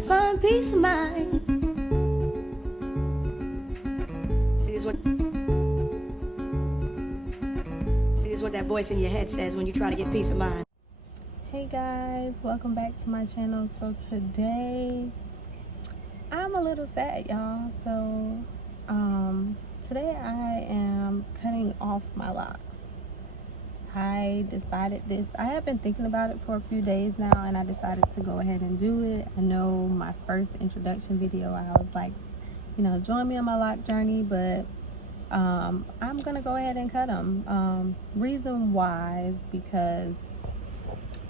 find peace of mind. See, this is what that voice in your head says when you try to get peace of mind. Hey guys, welcome back to my channel. So today I'm a little sad, y'all. So today I am cutting off my locks. I decided this. I have been thinking about it for a few days now, and I decided to go ahead and do it. I know my first introduction video, I was like, you know, join me on my lock journey, but I'm gonna go ahead and cut them. Reason why is because,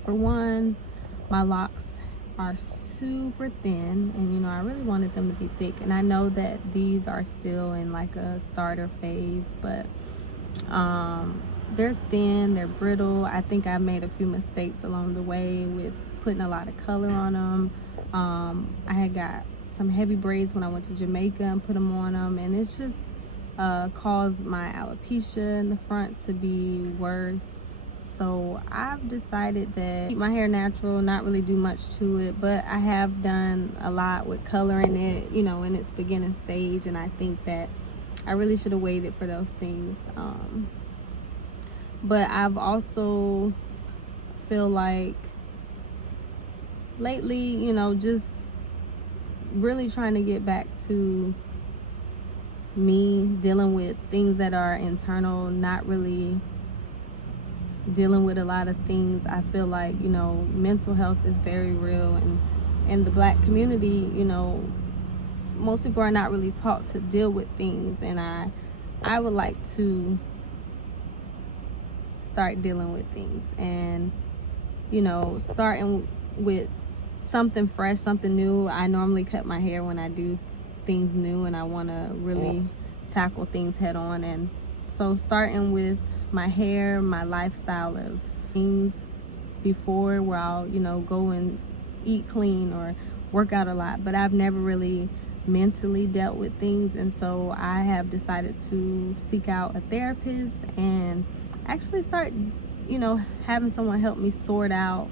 for one, my locks are super thin, and you know, I really wanted them to be thick, and I know that these are still in like a starter phase, but they're thin, they're brittle. I think I made a few mistakes along the way with putting a lot of color on them. I had got some heavy braids when I went to Jamaica and put them on them, and it's just caused my alopecia in the front to be worse. So I've decided that keep my hair natural, not really do much to it, but I have done a lot with coloring it, you know, in its beginning stage, and I think that I really should have waited for those things. But I've also feel like lately, you know, just really trying to get back to me dealing with things that are internal, not really dealing with a lot of things. I feel like, you know, mental health is very real, and in the Black community, you know, most people are not really taught to deal with things, and I would like to start dealing with things, and you know, starting with something fresh, something new. I normally cut my hair when I do things new and I want to really tackle things head on, and so starting with my hair, my lifestyle of things before, where I'll, you know, go and eat clean or work out a lot, but I've never really mentally dealt with things, and so I have decided to seek out a therapist and actually start, you know, having someone help me sort out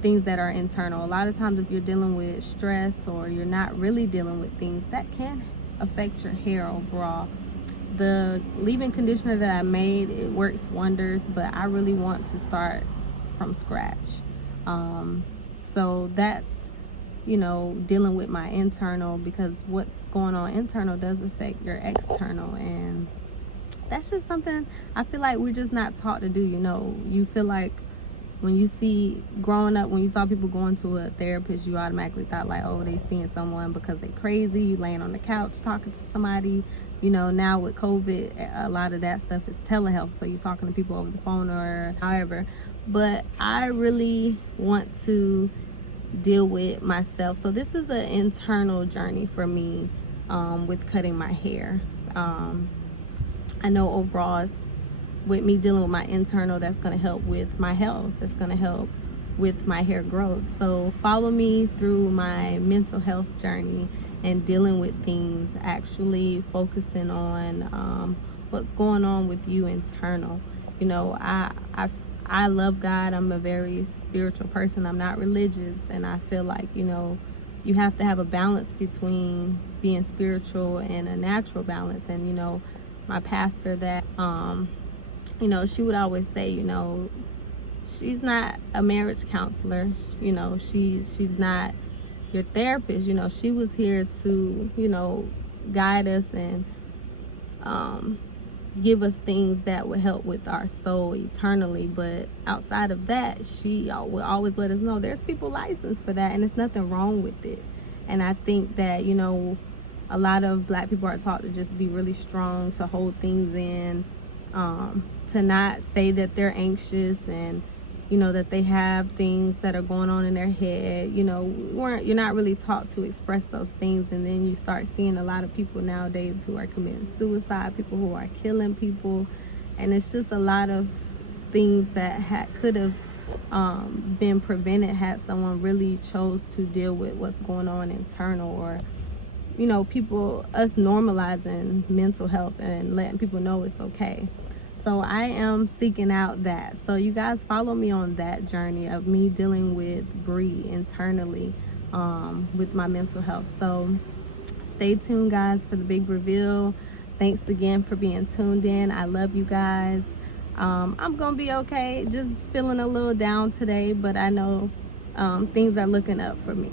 things that are internal. A lot of times if you're dealing with stress or you're not really dealing with things, that can affect your hair overall. The leave-in conditioner that I made, it works wonders, but I really want to start from scratch. So that's, you know, dealing with my internal, because what's going on internal does affect your external, and that's just something I feel like we're just not taught to do. You know, you feel like when you see, growing up, when you saw people going to a therapist, you automatically thought like, oh, they seeing someone because they crazy. You laying on the couch talking to somebody. You know, now with COVID, a lot of that stuff is telehealth, so you're talking to people over the phone or however. But I really want to deal with myself. So this is an internal journey for me with cutting my hair. I know overall it's with me dealing with my internal, that's going to help with my health, that's going to help with my hair growth. So follow me through my mental health journey and dealing with things, actually focusing on what's going on with you internal. You know, I love God. I'm a very spiritual person. I'm not religious, and I feel like, you know, you have to have a balance between being spiritual and a natural balance. And you know, my pastor, that you know, she would always say, you know, she's not a marriage counselor, you know, she's not your therapist. You know, she was here to, you know, guide us and give us things that would help with our soul eternally. But outside of that, she will always let us know there's people licensed for that, and there's nothing wrong with it. And I think that, you know, a lot of Black people are taught to just be really strong, to hold things in, to not say that they're anxious, and you know, that they have things that are going on in their head. You know, you're not really taught to express those things, and then you start seeing a lot of people nowadays who are committing suicide, people who are killing people, and it's just a lot of things that could have been prevented had someone really chose to deal with what's going on internal, or you know, us normalizing mental health and letting people know it's okay. So I am seeking out that. So you guys follow me on that journey of me dealing with Bree internally. with my mental health. So stay tuned, guys, for the big reveal. Thanks again for being tuned in. I love you guys. I'm gonna be okay. Just feeling a little down today, but I know things are looking up for me.